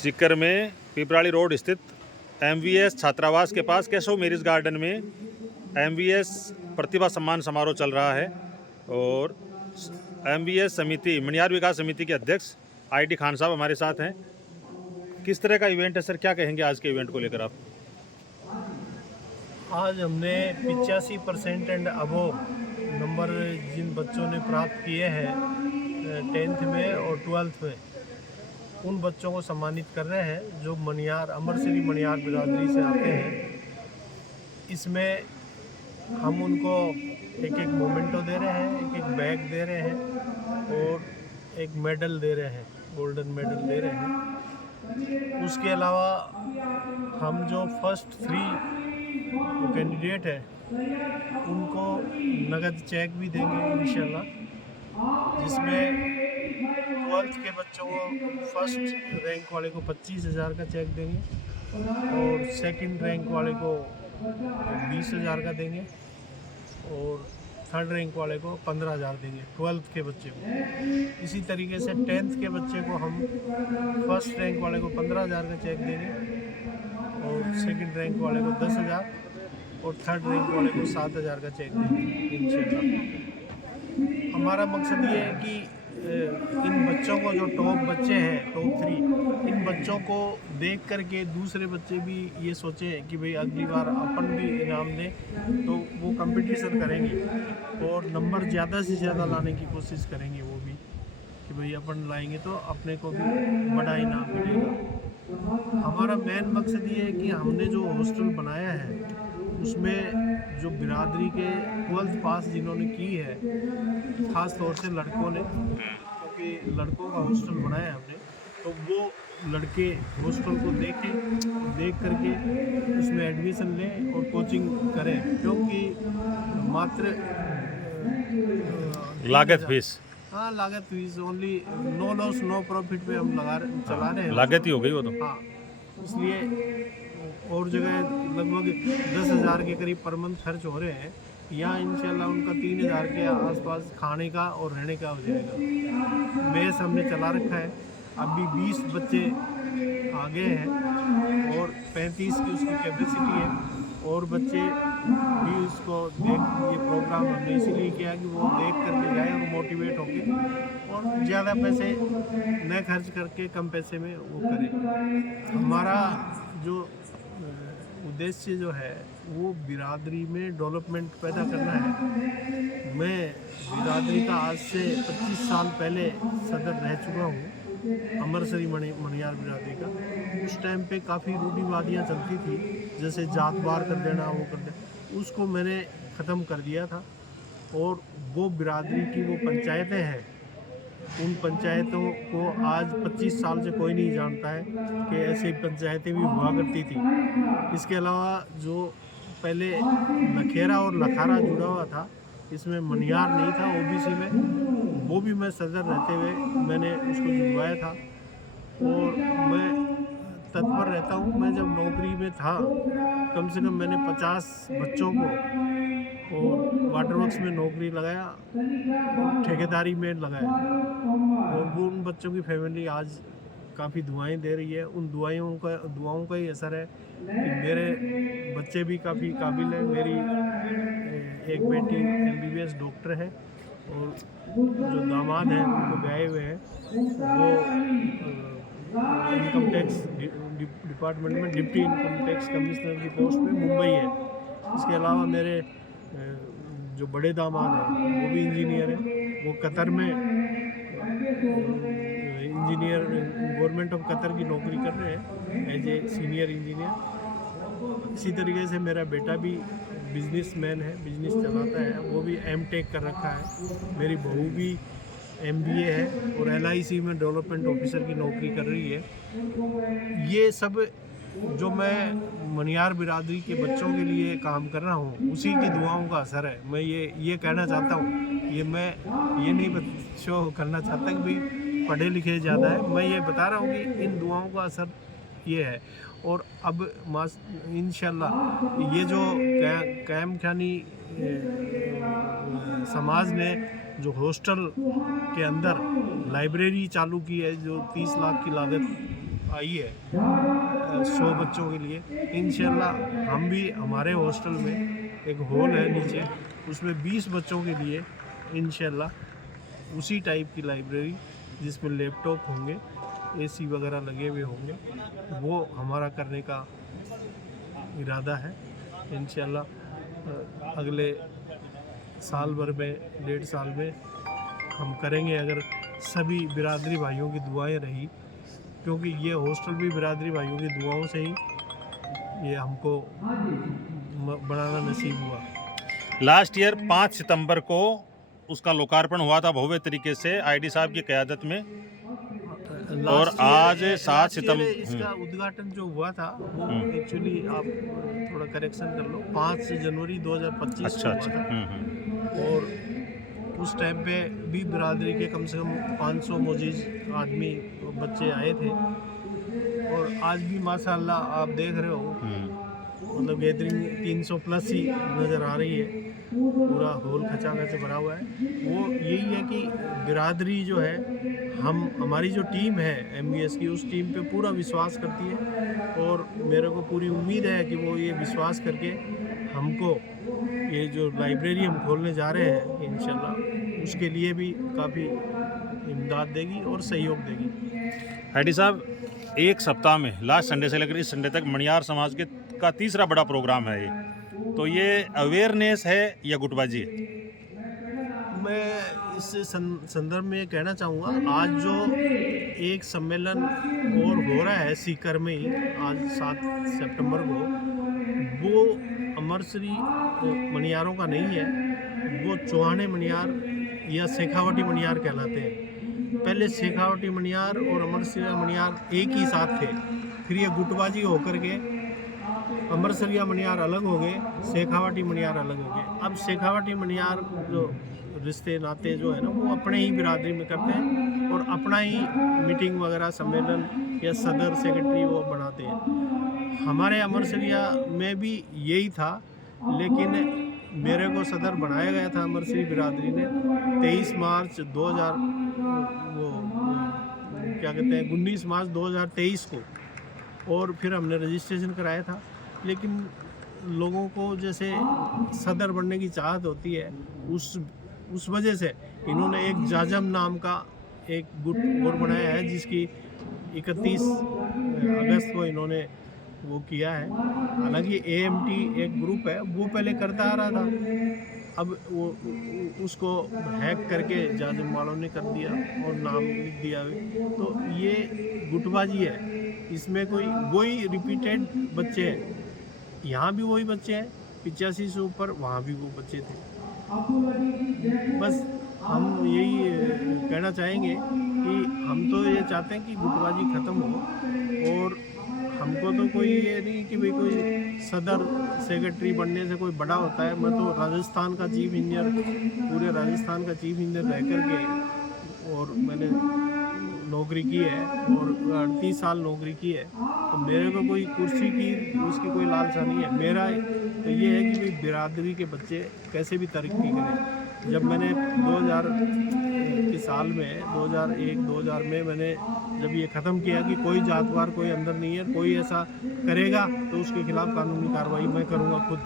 सीकर में पिपराली रोड स्थित MVS छात्रावास के पास केशव मैरिज गार्डन में MVS प्रतिभा सम्मान समारोह चल रहा है और MVS समिति मनियार विकास समिति के अध्यक्ष IT खान साहब हमारे साथ हैं। किस तरह का इवेंट है सर, क्या कहेंगे आज के इवेंट को लेकर आप? आज हमने 85% एंड अबोव नंबर जिन बच्चों ने प्राप्त किए हैं 10th में और 12th में, उन बच्चों को सम्मानित कर रहे हैं जो मनियार अमरश्री मनियार बिरादरी से आते हैं। इसमें हम उनको एक एक मोमेंटो दे रहे हैं, एक एक बैग दे रहे हैं और एक मेडल दे रहे हैं, गोल्डन मेडल दे रहे हैं। उसके अलावा हम जो फर्स्ट 3 कैंडिडेट है उनको नगद चेक भी देंगे इंशाल्लाह, जिसमें 12th के बच्चों को फर्स्ट रैंक वाले को 25,000 का चेक देंगे और सेकंड रैंक वाले को 20,000 का देंगे और थर्ड रैंक वाले को 15,000 देंगे 12th के बच्चे को। इसी तरीके से 10th के बच्चे को हम फर्स्ट रैंक वाले को 15,000 का चेक देंगे और सेकंड रैंक वाले को 10,000 और थर्ड रैंक वाले को 7,000 का चेक देंगे इंशाल्लाह। हमारा मकसद ये है कि इन बच्चों को, जो टॉप बच्चे हैं, टॉप 3, इन बच्चों को देख करके दूसरे बच्चे भी ये सोचें कि भाई अगली बार अपन भी इनाम दें, तो वो कंपटीशन करेंगे और नंबर ज़्यादा से ज़्यादा लाने की कोशिश करेंगे वो भी, कि भाई अपन लाएंगे तो अपने को भी बड़ा इनाम मिलेगा। हमारा मेन मकसद ये है कि हमने जो हॉस्टल बनाया है उसमें जो बिरादरी के 12th पास जिन्होंने की है, ख़ास तौर से लड़कों ने, क्योंकि लड़कों का हॉस्टल बनाया हमने, तो वो लड़के हॉस्टल को देख करके उसमें एडमिशन लें और कोचिंग करें, क्योंकि मात्र लागत फीस लागत fees only, no loss no profit पे हम चला रहे हैं। लागत ही हो गई वो तो। हाँ, इसलिए और जगह लगभग 10,000 के करीब पर मंथ खर्च हो रहे हैं, यहाँ इंशाल्लाह उनका 3,000 के आसपास खाने का और रहने का हो जाएगा। बेस हमने चला रखा है, अभी 20 बच्चे आ गए हैं और 35 की उसकी कैपेसिटी है और बच्चे भी उसको ये प्रोग्राम हमने इसीलिए किया कि वो देख करके जाए और मोटिवेट होके और ज़्यादा पैसे न खर्च करके कम पैसे में वो करें। हमारा जो उद्देश्य जो है वो बिरादरी में डेवलपमेंट पैदा करना है। मैं बिरादरी का आज से 25 साल पहले सदर रह चुका हूँ, अमरश्री मनियार बिरादरी का। उस टाइम पे काफ़ी रूढ़िवादियाँ चलती थी, जैसे जात बार कर देना, वो कर देना, उसको मैंने ख़त्म कर दिया था। और वो बिरादरी की वो पंचायतें हैं, उन पंचायतों को आज 25 साल से कोई नहीं जानता है कि ऐसी पंचायतें भी हुआ करती थी। इसके अलावा जो पहले लखेरा और लखारा जुड़ा हुआ था, इसमें मनियार नहीं था OBC में, वो भी मैं सदर रहते हुए मैंने उसको जुड़वाया था और मैं तत्पर रहता हूँ। मैं जब नौकरी में था, कम से कम मैंने 50 बच्चों को और वाटर वर्क्स में नौकरी लगाया और ठेकेदारी में लगाया और वो उन बच्चों की फैमिली आज काफ़ी दुआएं दे रही है। उन दुआओं का ही असर है कि मेरे बच्चे भी काफ़ी काबिल हैं। मेरी एक बेटी MBBS डॉक्टर है और जो दामाद हैं उनको ब्याहे हुए हैं, वो इनकम टैक्स डिपार्टमेंट में डिप्टी इनकम टैक्स कमिश्नर की पोस्ट पे मुंबई है। इसके अलावा मेरे जो बड़े दामाद हैं वो भी इंजीनियर हैं, वो कतर में इंजीनियर, गवर्नमेंट ऑफ कतर की नौकरी कर रहे हैं एज ए सीनियर इंजीनियर। इसी तरीके से मेरा बेटा भी बिजनेसमैन है, बिजनेस चलाता है, वो भी M.Tech कर रखा है। मेरी बहू भी MBA है और LIC में डेवलपमेंट ऑफिसर की नौकरी कर रही है। ये सब जो मैं मनियार बिरादरी के बच्चों के लिए काम कर रहा हूँ, उसी की दुआओं का असर है। मैं ये कहना चाहता हूँ, ये मैं ये नहीं शो करना चाहता कि भाई पढ़े लिखे ज़्यादा है, मैं ये बता रहा हूँ कि इन दुआओं का असर ये है। और अब इंशाल्लाह ये जो कैम खानी समाज ने जो हॉस्टल के अंदर लाइब्रेरी चालू की है, जो 30 लाख की लागत आई है 100 बच्चों के लिए। इंशाल्लाह हम भी, हमारे हॉस्टल में एक हॉल है नीचे, उसमें 20 बच्चों के लिए इंशाल्लाह उसी टाइप की लाइब्रेरी जिसमें लैपटॉप होंगे, एसी वगैरह लगे हुए होंगे, वो हमारा करने का इरादा है। इंशाल्लाह अगले साल भर में, 1.5 साल में हम करेंगे, अगर सभी बिरादरी भाइयों की दुआएं रही, क्योंकि ये हॉस्टल भी बिरादरी भाइयों की दुआओं से ही ये हमको बनाना नसीब हुआ। लास्ट ईयर 5 सितंबर को उसका लोकार्पण हुआ था भव्य तरीके से आईडी साहब की क़यादत में, और आज 7 सितंबर इसका उद्घाटन जो हुआ था वो एक्चुअली, आप थोड़ा करेक्शन कर लो, 5 जनवरी 2025 अच्छा को हुआ था। और उस टाइम पे भी बिरादरी के कम से कम 500 मोजीज आदमी बच्चे आए थे, और आज भी माशाल्लाह आप देख रहे हो, मतलब गैदरिंग 300 प्लस ही नज़र आ रही है। पूरा हॉल खचाखच भरा हुआ है। वो यही है कि बिरादरी जो है, हमारी जो टीम है MVS की, उस टीम पे पूरा विश्वास करती है, और मेरे को पूरी उम्मीद है कि वो ये विश्वास करके हमको ये जो लाइब्रेरी हम खोलने जा रहे हैं इंशाल्लाह, उसके लिए भी काफ़ी इमदाद देगी और सहयोग देगी। आईडी साहब, एक सप्ताह में लास्ट संडे से लेकर इस संडे तक मणियार समाज का तीसरा बड़ा प्रोग्राम है ये, तो ये अवेयरनेस है या गुटबाजी है? मैं इस संदर्भ में ये कहना चाहूँगा, आज जो एक सम्मेलन और हो रहा है सीकर में ही, आज 7 सितंबर को, वो अमरश्री मणियारों का नहीं है, वो चौहाने मणियार या शेखावटी मणियार कहलाते हैं। पहले शेखावटी मणियार और अमरश्री मणियार एक ही साथ थे, फिर ये गुटबाजी होकर के अमरसरिया मणियार अलग हो गए, शेखावटी मणियार अलग हो गए। अब शेखावटी मणियार जो रिश्ते नाते जो है ना, वो अपने ही बिरादरी में करते हैं, और अपना ही मीटिंग वगैरह, सम्मेलन या सदर सेक्रेटरी वो बनाते हैं। हमारे अमरसरिया में भी यही था, लेकिन मेरे को सदर बनाया गया था अमरसरी बिरादरी ने 23 मार्च 2000 वो क्या कहते हैं 19 मार्च 2023 को, और फिर हमने रजिस्ट्रेशन कराया था। लेकिन लोगों को जैसे सदर बनने की चाहत होती है, उस वजह से इन्होंने एक जाजम नाम का एक गुट बनाया है, जिसकी 31 अगस्त को इन्होंने वो किया है। हालांकि AMT एक ग्रुप है, वो पहले करता आ रहा था, अब वो उसको हैक करके जाजम वालों ने कर दिया और नाम लिख दिया। तो ये गुटबाजी है, इसमें कोई वही रिपीटेड बच्चे हैं, यहाँ भी वही बच्चे हैं, 85 से ऊपर वहाँ भी वो बच्चे थे। बस हम यही कहना चाहेंगे कि हम तो ये चाहते हैं कि गुटबाजी ख़त्म हो, और हमको तो कोई ये नहीं कि भाई कोई सदर सेक्रेटरी बनने से कोई बड़ा होता है। मैं तो राजस्थान का चीफ इंजीनियर, पूरे राजस्थान का चीफ इंजीनियर रह करके, और मैंने नौकरी की है, और 38 साल नौकरी की है, तो मेरे को कोई कुर्सी की उसकी कोई लालसा नहीं है। मेरा तो ये है कि भाई बिरादरी के बच्चे कैसे भी तरक्की करें। जब मैंने 2000 के साल में 2001-2000 में मैंने जब ये ख़त्म किया कि कोई जातवार कोई अंदर नहीं है, कोई ऐसा करेगा तो उसके खिलाफ़ कानूनी कार्रवाई मैं करूँगा खुद,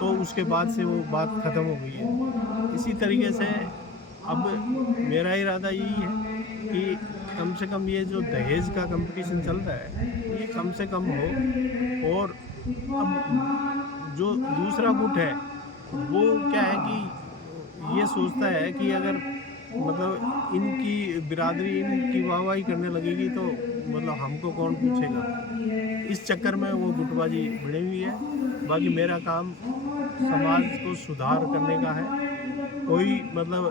तो उसके बाद से वो बात ख़त्म हो गई है। इसी तरीके से अब मेरा इरादा यही है कि कम से कम ये जो दहेज का कंपटीशन चल रहा है, ये कम से कम हो। और अब जो दूसरा गुट है, वो क्या है कि ये सोचता है कि अगर मतलब इनकी बिरादरी इनकी वाहवाही करने लगेगी तो मतलब हमको कौन पूछेगा। इस चक्कर में वो गुटबाजी भिड़ी हुई है। बाकी मेरा काम समाज को सुधार करने का है, कोई मतलब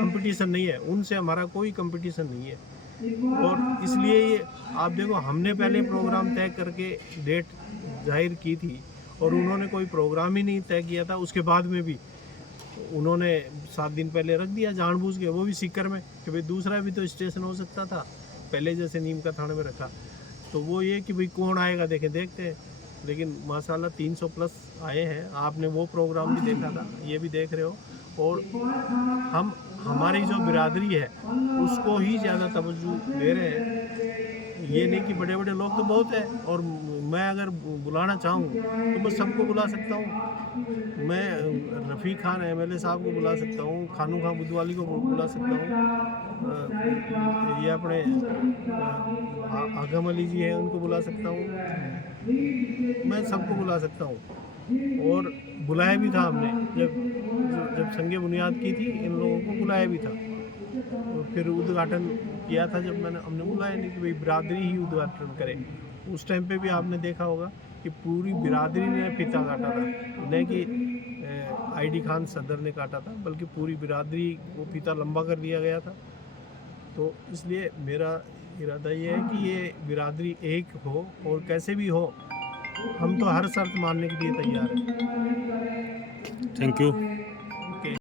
कंपटीशन नहीं है, उनसे हमारा कोई कंपटीशन नहीं है। और इसलिए ये आप देखो, हमने पहले प्रोग्राम तय करके डेट जाहिर की थी, और उन्होंने कोई प्रोग्राम ही नहीं तय किया था। उसके बाद में भी उन्होंने 7 दिन पहले रख दिया जानबूझ के, वो भी सीकर में, कि भाई दूसरा भी तो स्टेशन हो सकता था, पहले जैसे नीम का थाने में रखा। तो वो ये कि भाई कौन आएगा देखते हैं। लेकिन माशाल्लाह 300 प्लस आए हैं। आपने वो प्रोग्राम भी देखा था, ये भी देख रहे हो। और हमारी जो बिरादरी है उसको ही ज़्यादा तवज्जो दे रहे हैं। ये नहीं कि बड़े बड़े लोग तो बहुत हैं, और मैं अगर बुलाना चाहूँ तो मैं सबको बुला सकता हूँ। मैं रफ़ीक खान एमएलए साहब को बुला सकता हूँ, खानू खां बुधवाली को बुला सकता हूँ, ये अपने आगम अली जी हैं उनको बुला सकता हूँ, मैं सबको बुला सकता हूँ। और बुलाया भी था हमने, जब संगे बुनियाद की थी इन लोगों को बुलाया भी था। और फिर उद्घाटन किया था जब हमने बुलाया नहीं कि भाई बिरादरी ही उद्घाटन करे। उस टाइम पे भी आपने देखा होगा कि पूरी बिरादरी ने फीता काटा था, न कि आईडी खान सदर ने काटा था, बल्कि पूरी बिरादरी को फीता लंबा कर दिया गया था। तो इसलिए मेरा इरादा ये है कि ये बिरादरी एक हो, और कैसे भी हो हम तो हर शर्त मानने के लिए तैयार हैं। Thank you.